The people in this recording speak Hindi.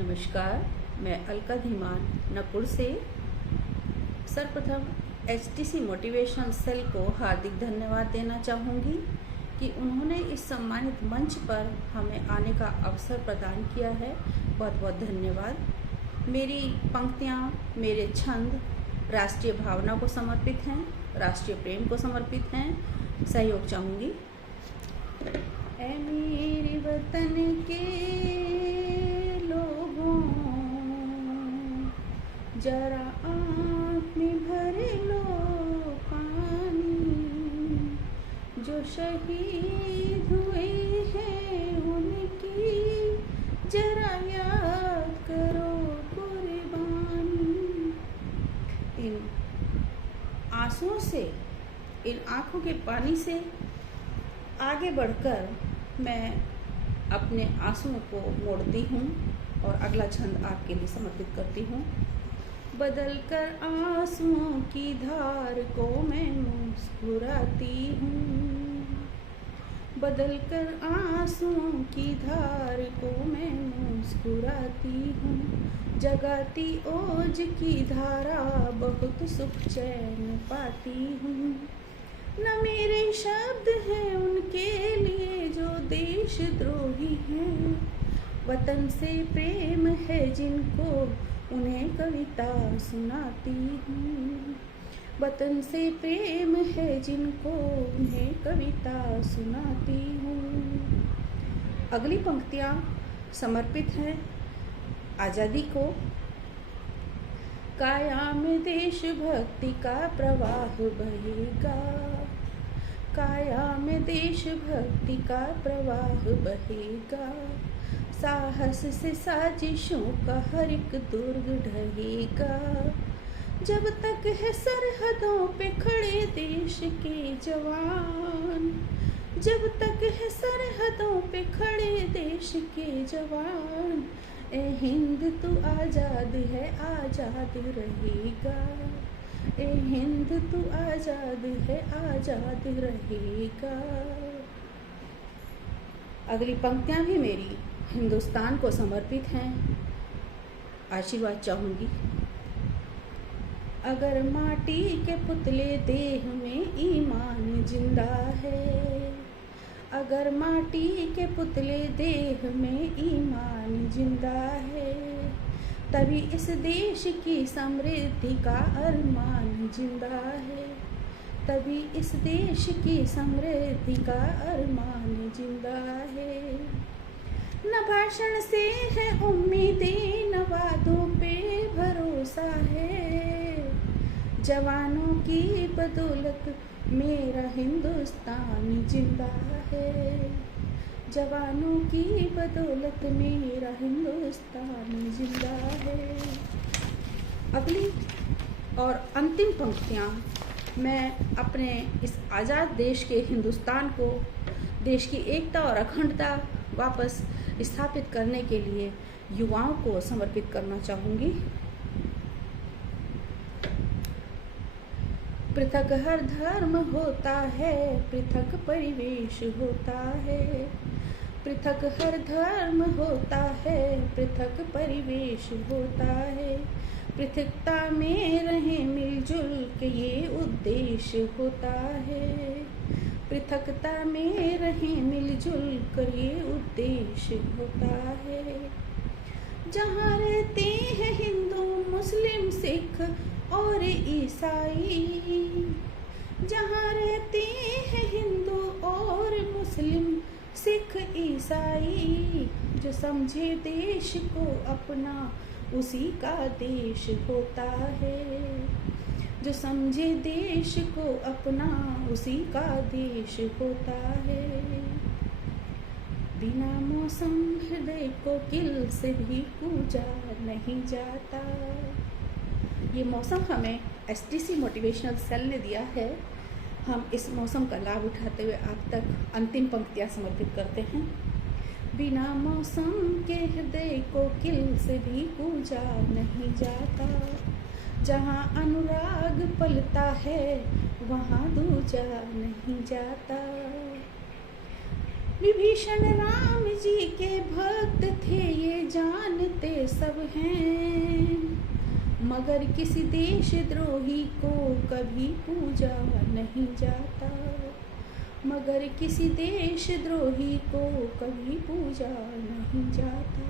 नमस्कार, मैं अलका धीमान नकुल से सर्वप्रथम एचटीसी मोटिवेशनल सेल को हार्दिक धन्यवाद देना चाहूँगी कि उन्होंने इस सम्मानित मंच पर हमें आने का अवसर प्रदान किया है। बहुत बहुत धन्यवाद। मेरी पंक्तियाँ, मेरे छंद राष्ट्रीय भावना को समर्पित हैं, राष्ट्रीय प्रेम को समर्पित हैं। सहयोग चाहूँगी। ऐ मेरे वतन के लोगों, जरा आँख में भर लो पानी, जो शहीद हुए हैं उनकी जरा याद करो कुर्बानी। इन आंसुओं से, इन आँखों के पानी से आगे बढ़कर मैं अपने आंसुओं को मोड़ती हूँ और अगला छंद आपके लिए समर्पित करती हूँ। बदल कर आंसुओं की धार को मैं मुस्कुराती हूँ, बदल कर आंसुओं की धार को मैं मुस्कुराती हूँ। जगाती ओज की धारा बहुत सुख चैन पाती हूँ। न मेरे शब्द हैं उनके लिए जो देशद्रोही हैं, वतन से प्रेम है जिनको उन्हें कविता सुनाती हूँ। वतन से प्रेम है जिनको उन्हें कविता सुनाती हूँ। अगली पंक्तियाँ समर्पित हैं आज़ादी को। काया में देशभक्ति का प्रवाह बहेगा, काया में देशभक्ति का प्रवाह बहेगा। साहस से साजिशों का हर एक दुर्ग ढहेगा। जब तक है सरहदों पे खड़े देश के जवान, जब तक है सरहदों पे खड़े देश के जवान, ए हिंद तू आज़ाद है, आज़ाद रहेगा। ए हिंद तू आज़ाद है, आज़ाद रहेगा। अगली पंक्तियाँ भी मेरी हिंदुस्तान को समर्पित हैं। आशीर्वाद चाहूँगी। अगर माटी के पुतले देह में ईमान जिंदा है, अगर माटी के पुतले देह में ईमान जिंदा है, तभी इस देश की समृद्धि का अरमान जिंदा है, तभी इस देश की समृद्धि का अरमान जिंदा है। न भाषण से है उम्मीदें, न वादों पे भरोसा है, जवानों की बदौलत मेरा हिंदुस्तान जिंदा है, जवानों की बदौलत मेरा हिंदुस्तान जिंदा है। अगली और अंतिम पंक्तियाँ मैं अपने इस आज़ाद देश के हिंदुस्तान को, देश की एकता और अखंडता वापस स्थापित करने के लिए युवाओं को समर्पित करना चाहूँगी। पृथक हर धर्म होता है, पृथक परिवेश होता है, पृथक हर धर्म होता है, पृथक परिवेश होता है। पृथकता में रहें मिलजुल के ये उद्देश्य होता है, पृथकता में रहें मिलजुल कर ये उद्देश्य होता है। जहाँ रहते हैं हिंदू मुस्लिम सिख और ईसाई, जहाँ रहते हैं हिंदू और मुस्लिम सिख ईसाई, जो समझे देश को अपना उसी का देश होता है, जो समझे देश को अपना उसी का देश होता है। बिना मौसम हृदय को किल से भी पूजा नहीं जाता। ये मौसम हमें एचटीसी मोटिवेशनल सेल ने दिया है। हम इस मौसम का लाभ उठाते हुए आप तक अंतिम पंक्तियाँ समर्पित करते हैं। बिना मौसम के हृदय को किल से भी पूजा नहीं जाता, जहाँ अनुराग पलता है वहाँ दूजा नहीं जाता। विभीषण राम जी के भक्त थे ये जानते सब हैं, मगर किसी देशद्रोही को कभी पूजा नहीं जाता, मगर किसी देशद्रोही को कभी पूजा नहीं जाता।